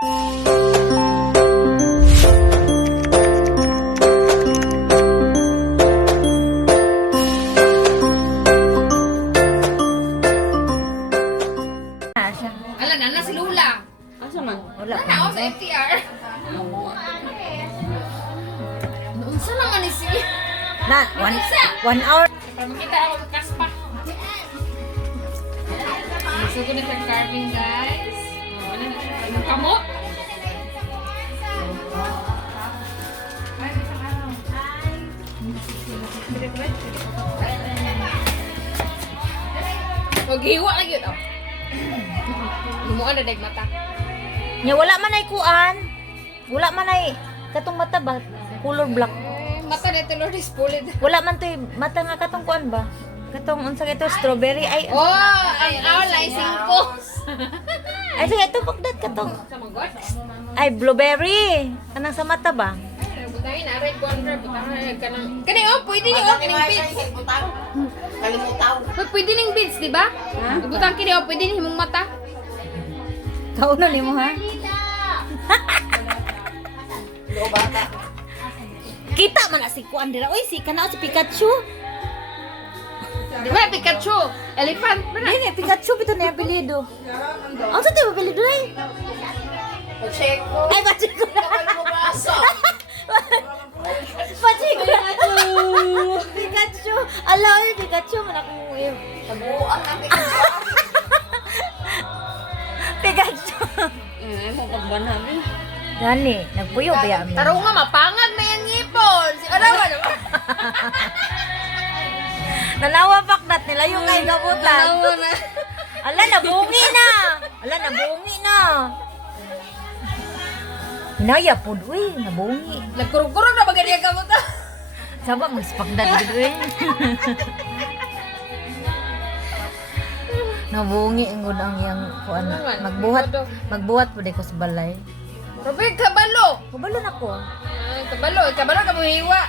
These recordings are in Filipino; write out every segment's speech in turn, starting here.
Ala, nana si Lula. Asa man? Wala Nana ako sa FTR. Unsa naman ni si? Na, 1 hour. Para makita ako sa kaspa. So, ko na sa carving, guys. Ano na? Anong kamot? Maghiwa lagi yun, oh. Lumuan na dahil mata. Nya wala man ay kuan. Wala man ay katong mata ba? Color black. Mata na ito, Lord, is pulid. Wala man toy mata nga katong kuan ba? Katong unsa ito strawberry ay. Oh, ang owl ay 5. Ay sige ito pagdat katong. Sa magot? Ay blueberry. Kanang sa mata ba? Butangin na, red wonder, butangin ka ng... Kani, oh, pwede ni, oh, kining beads. Pwede ning beads, di ba? Butang kini, oh, pwede ni himong mata. Kauno nimo ha? Kita man na si kuan dira. Oy, si kana si Pikachu. Di ba, Pikachu? Elephant, ba na? Dili Pikachu bito na apelyido. Ang sa tiyo apelyido ay? Pacheco. Ay Pacheco. Pacheco. Pikachu. Ala oy Pikachu man ako eh. Tabuan na Pikachu. Pikachu. Mo pagbanhan eh. Gani, nagpuyo ba yan? Taro nga, mapangag na yung ngipon. Si Arawa naman. Nanawa paknat nila yung kay gabutan. Tanawa na. Ala, nabungi na! Ala, nabungi na! Hinaya po, uy, nabungi. Nagkurog-kurog na bagay niya gamot. Saba, magspagdad dito eh. Nabungi ang gudang yung kuan. Magbuhat po di ko sa balay. Robert, kabalo. Kabalo na ko. Kabalo ka buhiwa.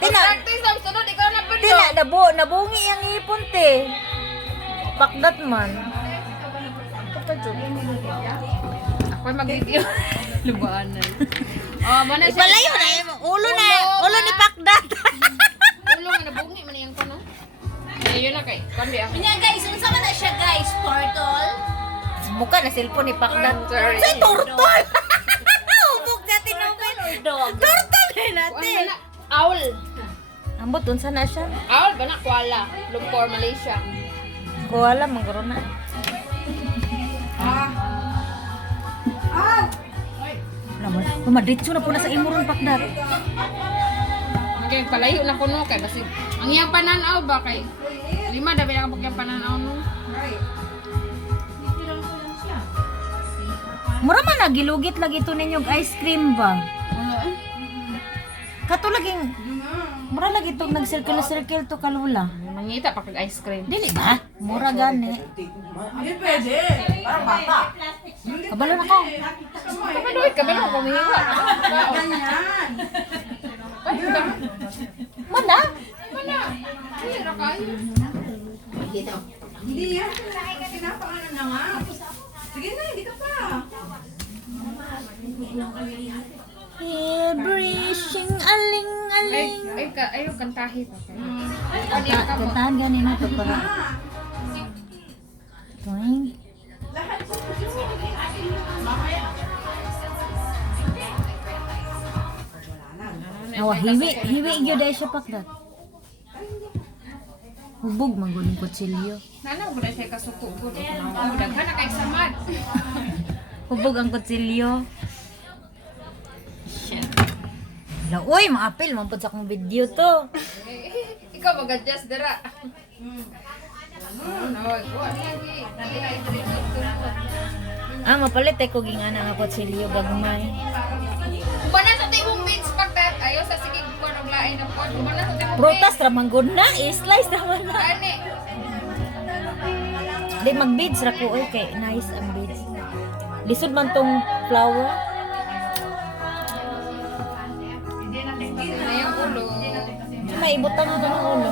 Tina, Practice ang sunod, ikaw na po tina, nabungi yung ipon te. Pakdat man. Ako'y mag-video. Lubaanan. Oh, mana siya. Ipalayo na, ulo ni Pakdat. Ulo nga, nabungi man yung kono. Ayun na kay. Kandi ako. Kanya guys, unsa man na siya guys? Turtle? Mukha na cellphone ni Pakdat. Sorry. Say turtle! Ubog na tinupin. Dog. Turtle eh Ano natin. na? Owl. Ambot, unsa na siya? Owl ba na? Kuala. Lumpur, Malaysia. Kuwala, magkaroon na. Madritso na po na sa imuron Pakdat. Kaya palayo na kuno kay basi. Ang iyang pananaw ba kay lima dabi na kapag yung pananaw no. Mura man na, gilugit lagi ito ninyong ice cream ba? Ano eh? Kato laging, mura lagi ito nag-circle-circle to kalula. Mangita pa kag ice cream. Dili ba? Mura gani. Hindi pwede. Parang bata. Kabalo na ko. Kabalo kumihiwa. Ganyan. Mana? Mana? Hira kayo. Hindi yan. Pinapaano na nga. Sige na, hindi ka pa. Everything aling-aling. Ayaw kantahin. Kantahan gani na to para. Toing. Awa, hiwi gyud ay siya Pakdat. Hubog man gud ang kutsilyo. Nana mo na siya kasuko ko. Daghan na kay samad. Hubog ang kutsilyo. Shit. Uy, maapil man pud sa akong video to. Ikaw mag-adjust dira. Ah, mapalit ko gingana nga kutsilyo gagmay. Kumana sa tibong beans pagkat ayaw sa sige ko ng lain ng pod. Kumana sa tibong Prutas ra man gud na, slice naman na. Ani. Di mag-beads ra ko oy kay nice ang beads. Lisod man tong flower. Na yung ulo. May ibutang ko ng ulo.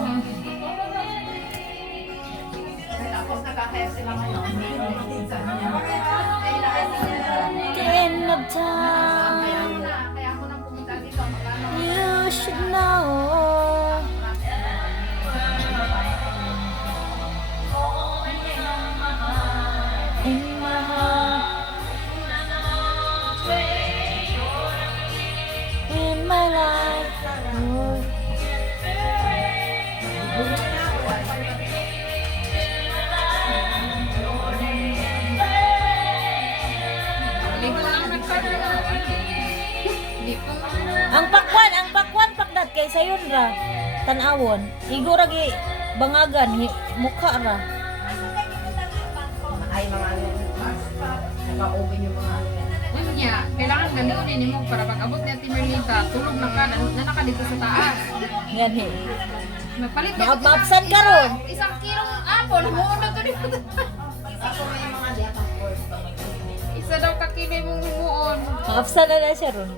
ra. Tanawon. Igo ra gi bangagan mukha ra. Ay, mga ano, naka-open yung mga ano. Yun niya, kailangan ganoon mo para pag abot ni Ate Merlita, tulog na ka, nanaka dito sa taas. Yan he. Magpalit ka. Maabsan ka ron. Isang kilong apple, humuunod ka dito. Ako may mga diatang course. Isa daw kakilay mong humuon. Maabsan na siya ron.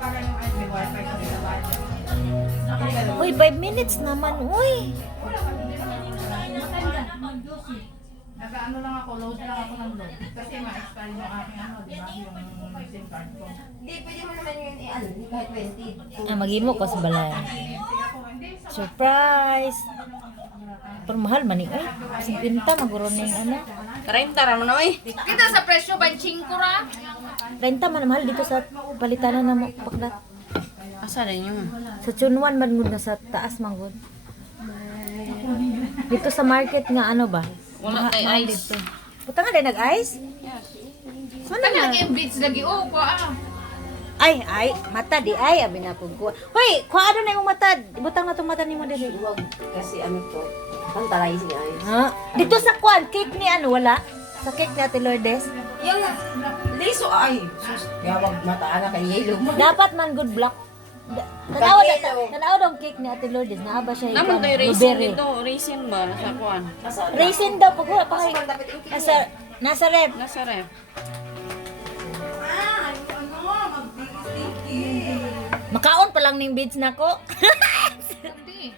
Para yung ay, may wifi ko nila ba? Uy, 5 minutes naman. Uy. Nag-ano lang ako, load lang ako ng load. Kasi ma-expire yung aking ano, di ba? Yung SIM card ko. Hindi, pwede mo naman yun i-ano, kahit 20. Maghimo ko sa balay. Surprise! Pero mahal man eh. Kasi pinta, maguro na yung ano. 30 ra mo na oy. Kita sa presyo, banching ko ra. Renta man mahal dito sa palitanan na paklat. Asa din yun? Sa Chunwan man gud na sa taas man gud. Dito sa market nga ano ba? Wala kay Mahal ice. dito. Puta nga din nag-ice? Ano Tanga na? lagi yung blitz lagi. Oh, ko ah. Ay, mata di ay, abi na pug ko. Hoy, kuha ano na yung mata? Butang na tong mata nimo diri. Huwag kasi ano to, pantalay siya ay. Ha? Dito sa kwan, cake ni ano wala? Sa cake ni Ate Lourdes? Yung liso ay, sus, yawag mataan na kay yellow. Dapat man good block. Tanaw daw ang cake ni Ate Lourdes. Naaba siya Naman yung tayo racing blueberry. dito, racing ba sa kuan? Raisin daw pag wala pa kay. Nasa rep. Nasa ref. Ah, ano, mag-sticky. Makaon pa lang ning beads nako. Hindi.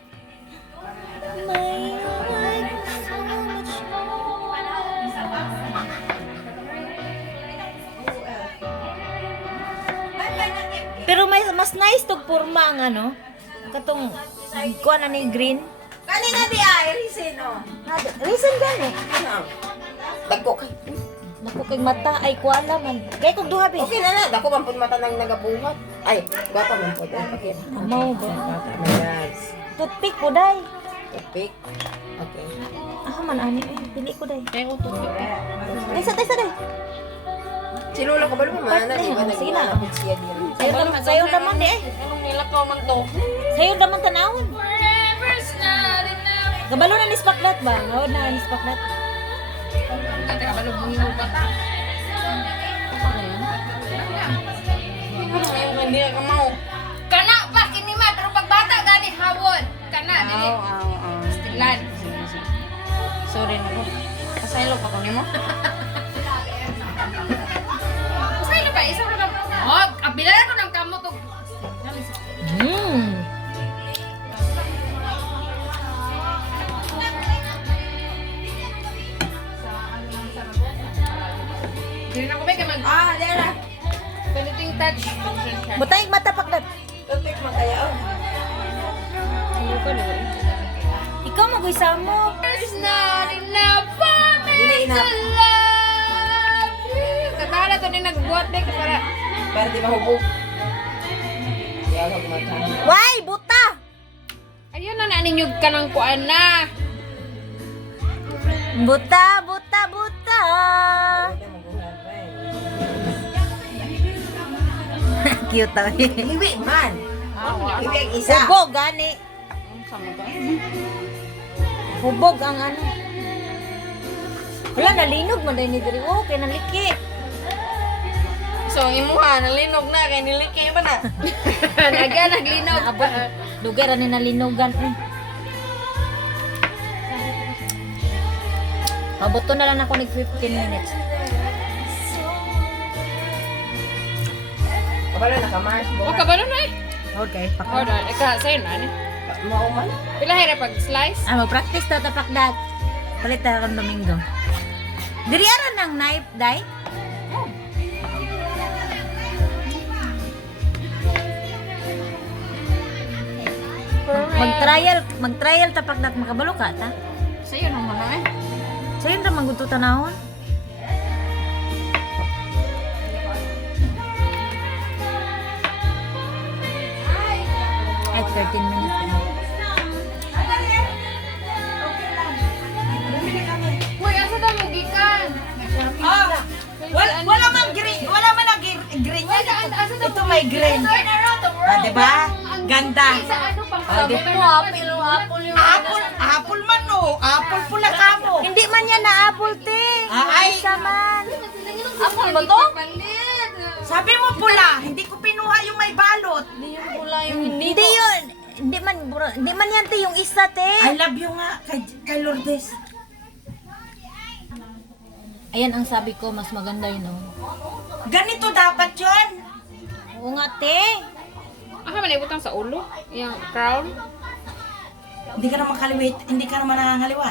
Pero may mas nice tog porma ang ano. Katong kuha na ni green. Kanina di ay, risino. Reason gani. Ano? Dagko kay. Naku kay mata ay kuala man. Kay kog duha bi. Okay na na, dako man pud mata nang nagabuhat. Ay, gwapa man pud. Okay. Amo ba? Yes. Toothpick po day. Epic. Okay. Ah man ani eh pili ko day. Kaya ko to. Taysa day. Si Lola ko ba naman na, di ba? Sige na. Naglalapit siya dito. Sayo naman di eh. Anong nilakaw man to? Sayo naman tanawon. Forever's not enough. Kabalo na ni spaklat ba? Ngawad na ni spaklat. Kata ka balog mo yung bata. Ano hindi ka mau? Kana pa kinima pero pag bata gani hawon. Kana dili. Stilan. Sorry na ko. Pasaylo pa ko nimo. Sa'yo ba? Isa ko lang. Oh, abilala ko ng kamo to. Hindi na ko ba mag... Ah, dera. Piniting touch. Function siya. Butay mata paklat. Tupik man kaya oh. Ikaw mag-isa mo. There's not enough for me Dili to enough. love you. Katala to ni nagbuhat na para... Para di mahubog. Yawag mata. Why, buta! Ayun na naninyog ka ng kuan na. Buta, buta, buta. Cute ah. Iwi man. Iwi ang isa. Hubog, gani. Sama ba? Hubog ang ano. Wala, nalinog man dahil ni Diri. Oh, kaya naliki. So, ang imuha, nalinog na, kaya niliki ba na? Naglinog. Naabot. Lugar ni nalinugan. Pabuto na lang ako ng 15 minutes. Kabalo nakamars mo. O kabalo na eh. Okay, Hold on. Ika, sa'yo na. Ano? Mauman. Pila hira pag slice? Mag-practice to tapakdat. Palit na akong Domingo. Diri ara ng knife, day? Mag-trial tapakdat makabalo ka ta. Sa'yo nang mga eh. So yun ra maguto tanahon. Ay, 13 minutes na. Uy, asa na mo gikan? Wala man green, wala man ang green. Asa na Ito may green. Ah, diba? ganda. Sabi mo, apple yung Apple man no. Apple pula ka mo. Hindi man yan na apple, te. Ay. Isa man. Apple ba to? Sabi mo pula, hindi ko pinuha yung may balot. Hindi yung pula yung hindi. Hindi yun. Hindi man yan, te, yung isa, te. I love you nga kay Lourdes. Ayan ang sabi ko, mas maganda yun, oh. Ganito dapat yun. Oo nga, te. Aka man ibutang sa ulo, yung crown. Hindi ka naman kaliwit, hindi ka naman nakangaliwa.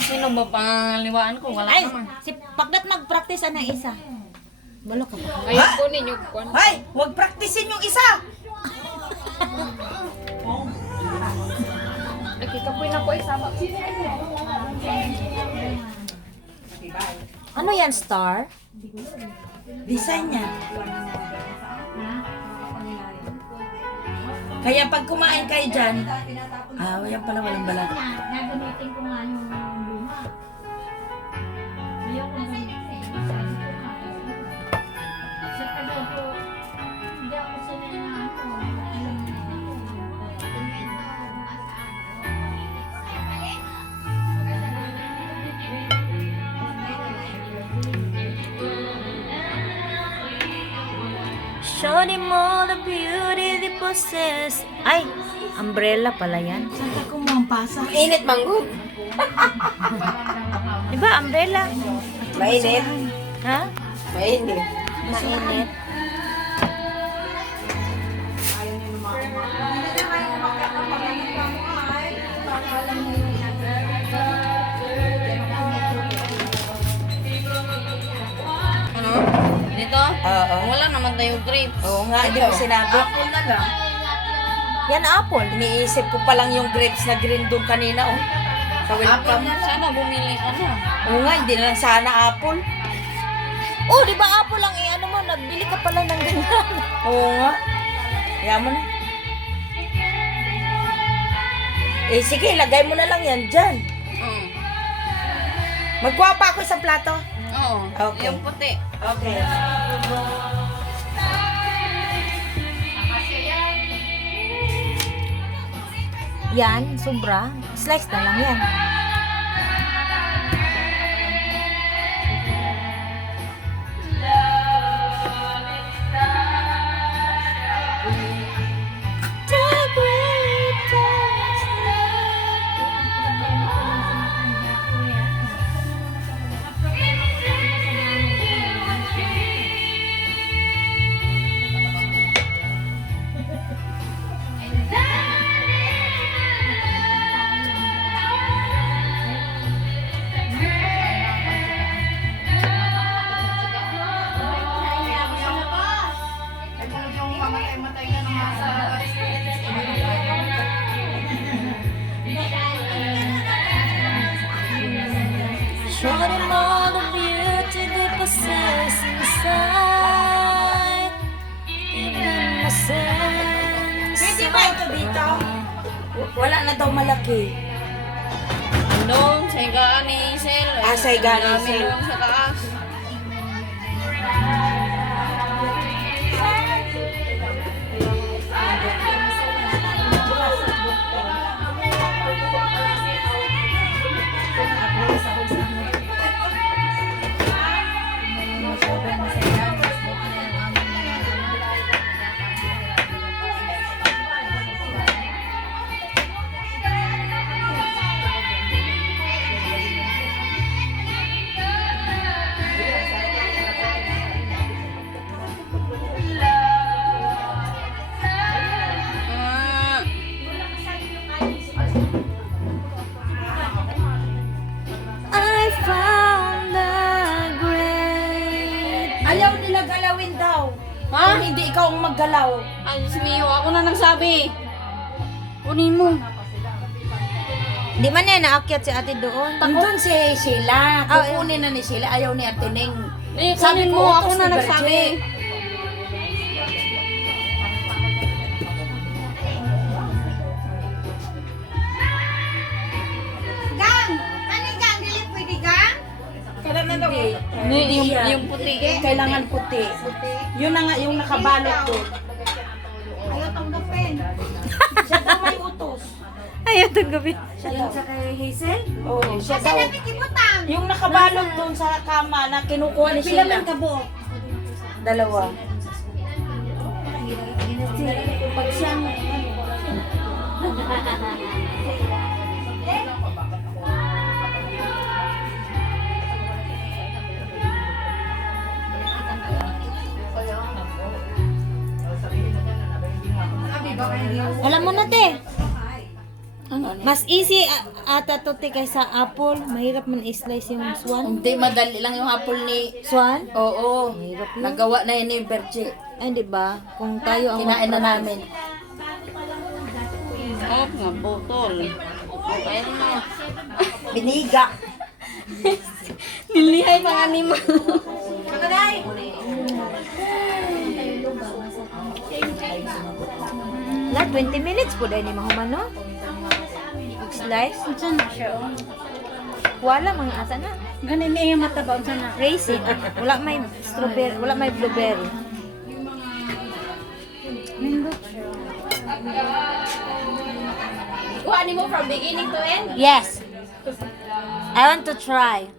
Sino ba pangaliwaan ko? Wala Ay, naman. si Pagdat mag-practice na isa. Balo ka ba? Ayaw ko ninyo kwan. Ay, huwag praktisin yung isa. Nakikapoy na ko isa ba? Ano yan, star? Design niya. Kaya pag kumain kayo dyan, yan pala walang balat. Nagamitin ko nga yung luma. Ayoko na sa tagal ko, hindi ako sanay na alam Show them all the beauty they possess. Ay, umbrella pala yan. Saan ka kumampasa? Init manggod. Di ba, umbrella? Mainit. Ha? Mainit. Mainit. Ano? Dito? Oo. Wala naman tayong grapes. Oo nga, hindi mo sinabi. Apple na lang. Yan, apple. Iniisip ko pa lang yung grapes na green doon kanina, oh. Sa welcome. Sana bumili ka na. Oo nga, hindi na lang sana apple. Oh, di ba apple lang eh? Ano mo, nagbili ka pala ng ganyan. Oo nga. Kaya mo na. Eh, sige, lagay mo na lang yan dyan. Oo. Magkuha pa ako isang plato. Oo. Okay. Yung puti. Okay. Yan, sobra. Slice na lang yan. Yung mamatay-matay na ng masa. Show them all the beauty they possess inside. Even my sense. Pwede ba ito dito? Wala na daw malaki. Doon, sa higaan ni Isel. Sa higaan ni Dami Isel. doon sa taas. Ah, I found the great. Ayaw nila galawin daw. ha? Kung hindi ikaw ang maggalaw. Ay, Mio, ako na nagsabi. Kunin mo. Di man yan, naakyat si ate doon. Nandun si Sheila. Ah, Kukunin na ni Sheila. Ayaw ni Ate Ning. Eh, Sabi kunin ko, mo. Ako utos na ni nagsabi. Berje. Kailan na daw? Yung puti. Kailangan puti. Yun na nga yung nakabalot ko. itong gabi. Yung sa kay Hazel? Oo, siya daw. Yung nakabalot doon sa kama na kinukuha ni Sheila. Pilaman ka buo. Dalawa. Pag siyang... Alam mo na, te. Mas easy ata to, te, kaysa apple. Mahirap man i-slice yung swan. Hindi, madali lang yung apple ni... Swan? Oo. Mahirap yun. Nagawa na yun ni Berche. Ay, di ba? Kung tayo ang Kinain na namin. Oh, nga botol. Kaya na. Biniga. Nilihay mga animal. La, 20 minutes po dahil ni mahuman, no? Slice? Unsa na siya? Wala, mga asa na. Ganin niya yung mataba. Unsa na? Raisin. Wala may strawberry, wala may blueberry. Nindot siya. Kuha ni mo from beginning to end. Yes. I want to try.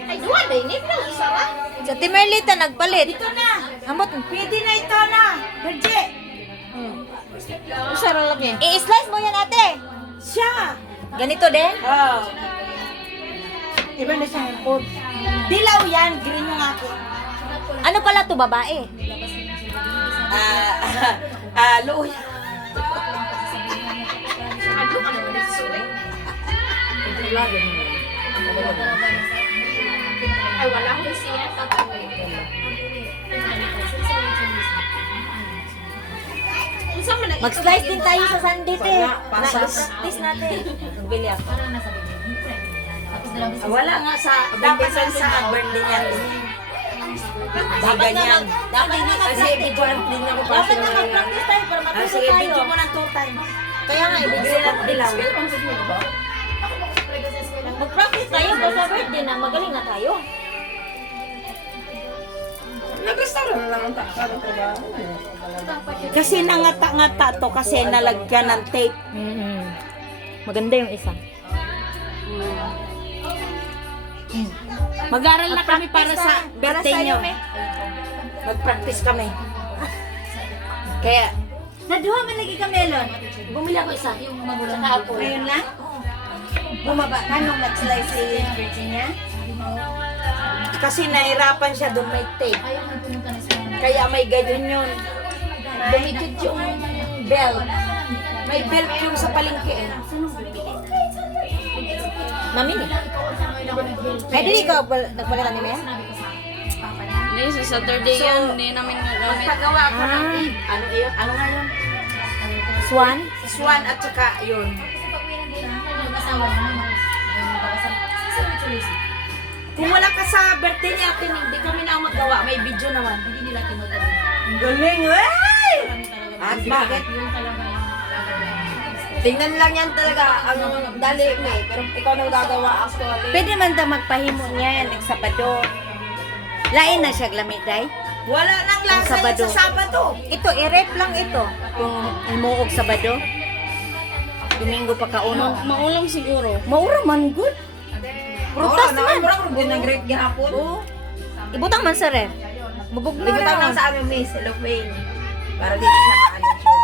Ay, duwa day ni lang isa ra. Sa Timerlita, nagpalit. Ito na. Amot, Pwede na ito na. Berje. Isa ra lagi. i-slice mo yan, ate. Siya. Ganito din? Oo. Iba na siyang food. Dilaw yan. Green yung akin. Ano pala to, babae? Luya. Ay, wala ko siya. Unsa man na Mag-slice din tayo sa Sunday, te. Pasas. Practice natin. Bili ako. Wala nga sa, dapat sa birthday niya. Di ganyan. Dapat hindi kasi video lang din ako para Dapat na mag-practice tayo para matuto Sige, tayo. video mo ng 2 times. Kaya nga, ibig dilaw. Mag-practice tayo para sa birthday na magaling na tayo. Nag-restaurant lang ang takalo ko ba? Kasi nangata-ngata to kasi nalagyan ng tape. Maganda yung isa. Mag-aral na kami para sa birthday sa'yo, niyo. me. Mag-practice kami. Kaya, Naduha man lagi ka melon. bumili ako isa yung magulang na ako. Ngayon na? Bumaba ka nung nag-slice si Virginia? kasi nahirapan siya doon may tape. Kaya may ganyan yun. Dumikit yung belt. May belt yung sa palengke eh. Namin eh. Ay, dili ka nagpalitan ni Mel? Hindi, sa Saturday yan. Hindi namin nagamit. Magpagawa ko ng tape. Ano yun? Ano nga yun? Swan? Swan at saka yun. Kung wala ka sa birthday niya, hindi kami na magawa. May video naman. Galing, wey! At bakit? Tingnan lang yan talaga ang dali mo eh. Pero ikaw nang gagawa actually. Pwede man ta magpahimo niya yan Sabado. Lain na siya glamit, day. Wala nang lasa yan Sabado. sa Sabado. Ito, i-rep lang ito. Kung imuog Sabado. Domingo pa kauno. Maulong siguro. Maura man, good. Prutas man. Murang good ng great gihapon. Oo. Ibutang man sa ref. Mabugnaw Libutan na. lang sa ano, Miss. Cellophane. Para dito siya maano siya.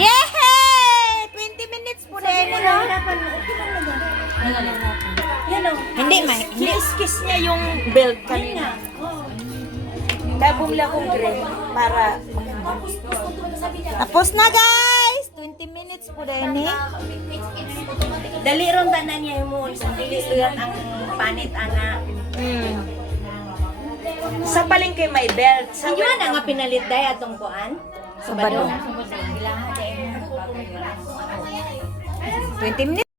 Yay! 20 minutes po din, no? Hindi, hindi. Kiss niya yung belt kanina. Kaya bumili akong green para Tapos na, guys! 20 minutes po din, eh. Dali ron tanan niya mo. Dili yan ang panit, ana. sa palengke may belt. Sa Inyo na nga pinalit day atong kuan? Sabado. 20 minutes.